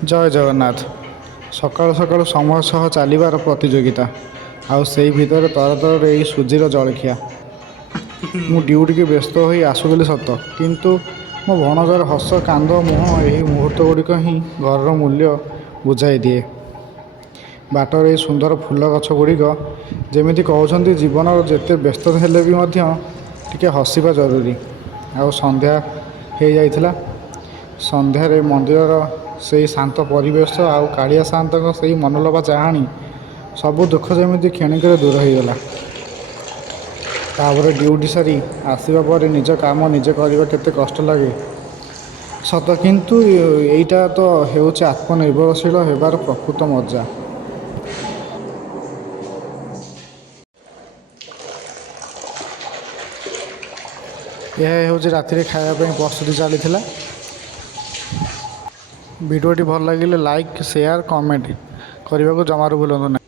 ଜୟ ଜଗନ୍ନାଥ। ସକାଳୁ ସକାଳୁ ସମୟ ସହ ଚାଲିବାର ପ୍ରତିଯୋଗିତା, ଆଉ ସେଇ ଭିତରେ ତରତରରେ ଏଇ ସୁଜିର ଜଳଖିଆ। ମୁଁ ଡ୍ୟୁଟିକି ବ୍ୟସ୍ତ ହୋଇ ଆସୁଥିଲି ସତ, କିନ୍ତୁ ମୋ ଭଣଜାର ହସ, କାନ୍ଦ, ମୁହଁ ଏହି ମୁହୂର୍ତ୍ତ ଗୁଡ଼ିକ ହିଁ ଘରର ମୂଲ୍ୟ ବୁଝାଇ ଦିଏ। ବାଟର ଏଇ ସୁନ୍ଦର ଫୁଲ ଗଛ ଗୁଡ଼ିକ ଯେମିତି କହୁଛନ୍ତି, ଜୀବନର ଯେତେ ବ୍ୟସ୍ତ ହେଲେ ବି ମଧ୍ୟ ଟିକେ ହସିବା ଜରୁରୀ। ଆଉ ସନ୍ଧ୍ୟା ହେଇଯାଇଥିଲା। ସନ୍ଧ୍ୟାରେ ମନ୍ଦିରର ସେଇ ଶାନ୍ତ ପରିବେଶ ଆଉ କାଳିଆ ସାଆନ୍ତଙ୍କ ସେଇ ମନଲୋଭା ଚାହାଣୀ, ସବୁ ଦୁଃଖ ଯେମିତି କ୍ଷଣିକରେ ଦୂର ହୋଇଗଲା। ତାପରେ ଡ୍ୟୁଟି ସାରି ଆସିବା ପରେ ନିଜ କାମ ନିଜେ କରିବା କେତେ କଷ୍ଟ ଲାଗେ ସତ, କିନ୍ତୁ ଏଇଟା ତ ହେଉଛି ଆତ୍ମନିର୍ଭରଶୀଳ ହେବାର ପ୍ରକୃତ ମଜା। ଏହା ହେଉଛି ରାତିରେ ଖାଇବା ପାଇଁ ପ୍ରସ୍ତୁତି ଚାଲିଥିଲା। ଭିଡ଼ିଓଟି ଭଲ ଲାଗିଲେ ଲାଇକ୍, ସେୟାର, କମେଣ୍ଟ କରିବାକୁ ଜମାରୁ ଭୁଲନ୍ତୁ ନାହିଁ।